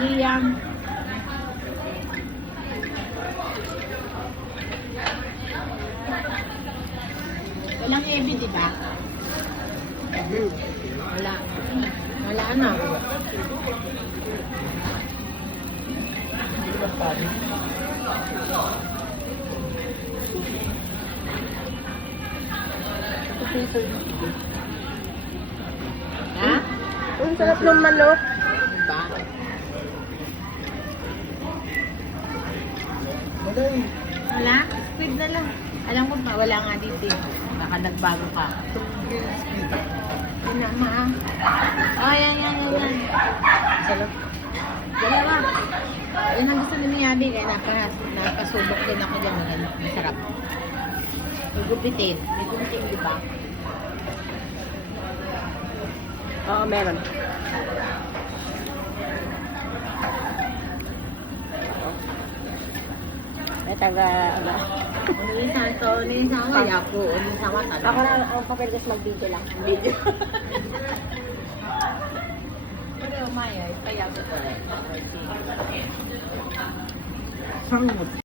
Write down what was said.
Liam. Walang Ebi, di ba? Wala. Wala na. Ha? Ang sarap ng manok. Diba? Wala? Squid na lang. Alam mo pa, wala nga dito eh. Baka nagbago ka. Pinama ah. Oh, yan. Dalawa. Yan ang gusto ni Miyabi. Kaya napasubok din ako dyan. Masarap. May gupitin. May gupitin, di ba? Oo, meron. May taga, ano? Minsan to, minsan ako, yapo. Minsan ako, Ako na, ang papel ko mag-video lang. Video. Pero Maya, kaya ko pala.